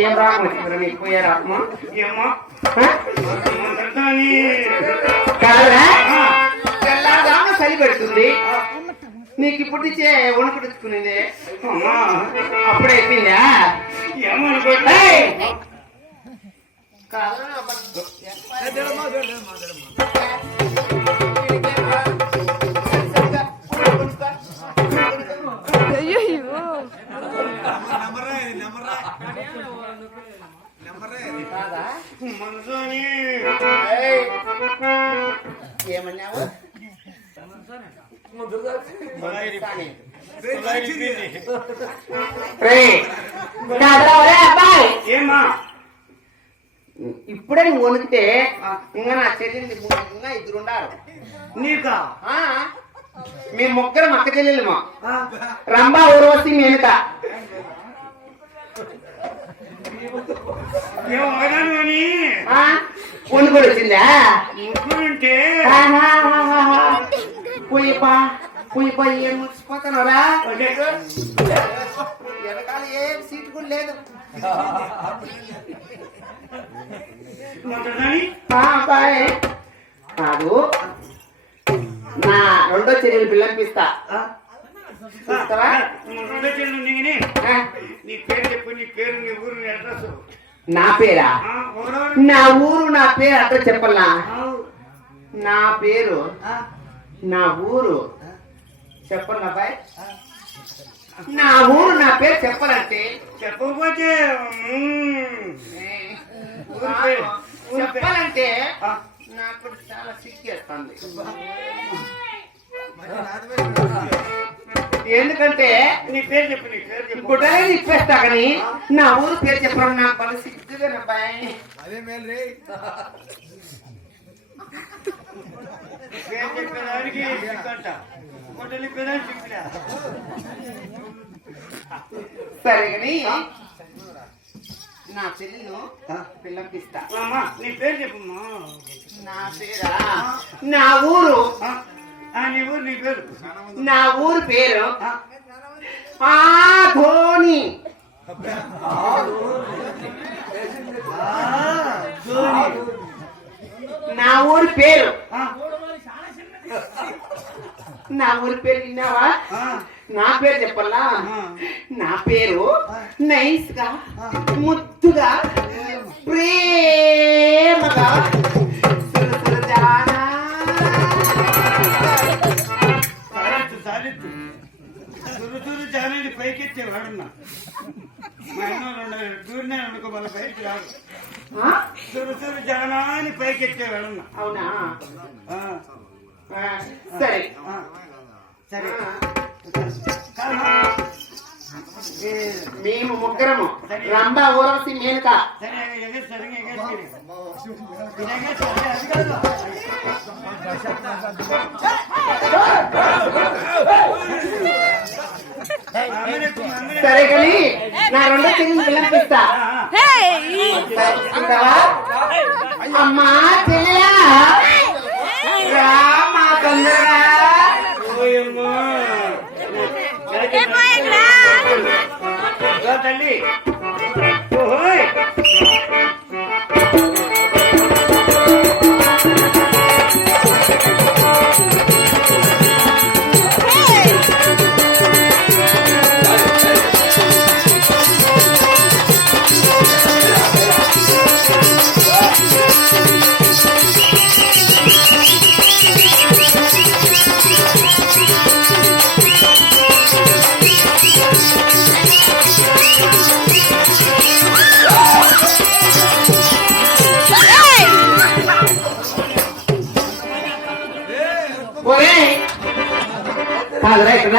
ఏం రాకం వచ్చిందిరా నీకు పోయే రాకమా కాదురా? చలి పెడుతుంది. నీకు ఇప్పుడు నుంచే అప్పుడే అయిపోయిందా? కాదా? ఏయ్! ఏమన్నావు? ఇప్పుడే నువ్వు వణికితే ఇంకా నా చెల్లెలు ఇంకా ఇద్దరు ఉండారు. నీకా? ఆ, మీ ముగ్గురు అక్క చెల్లెలు ఆ, రంభా ఊర్వశి మేనక ఆ, వణుకుడు వచ్చిందా? ముగ్గురుంటే. పోయిపా పోయిపా ఏం ముచ్చిపోతున్నారా వెనకాల ఏం సీటు కూడా లేదు. అబ్బాయి కాదు నా రెండో చెల్లెలు పిల్లంపిస్తా నీ పేరు చెప్పు నీ పేరు నీ ఊరు నీ అడ్రస్ నా పేరా? నా ఊరు నా పేరు అట్లా చెప్పాలా నా పేరు? నా ఊరు? చెప్పండి అబ్బాయి నా ఊరు నా పేరు చెప్పాలంటే? చెప్పకపోతే చెప్పాలంటే నాకు చాలా సిగ్గేస్తుంది ఎందుకంటే నీ పేరు చెప్పు నీ పేరు చెప్పు. గుడ్డలే ఇప్పేస్తా కానీ నా ఊరు పేరు చెప్పడం నాకు పలు సిగ్గుగా అబ్బాయి. పేరు చెప్పేదానికి సిగ్గంట. గుడ్డలు ఇప్పేదానికి సిగ్గులే సరే కానీ నా చెల్లెలు పిల్లంపిస్తా అమ్మా నీ పేరు చెప్పమ్మా నా పేరా? నా ఊరు నీ ఊరు నీ పేరు? నా ఊరు పేరు ఆ, ధోని. నా ఊరి పేరు. నా ఊరి పేరు విన్నావా? నా పేరు చెప్పాలా. నా పేరు నైస్గా ముద్దుగా ప్రేమగా పైకెత్తే వాడున్నా మా అన్న దూరినే అనుకో మన పైకి రాదు ఆ? తురు తురు జానా అని పైకెత్తే వాడున్నా అవునా ఆ, ఆ, సరే ఆ, సరే మేము ముగ్గురము రంభ ఊరవసి మేనక సరే ఎగేసి సరే ఎగేసి ఎగేసి అది కాదు అమ్మనెక్కు, అమ్మనెక్కు. సరే కానీ నా రెండో చెల్లిని పిల్లంపిస్తా ఆ, ఆ. చూస్తావా? అమ్మా చెల్లెలా ఒరే! కాదురా ఇక్కడ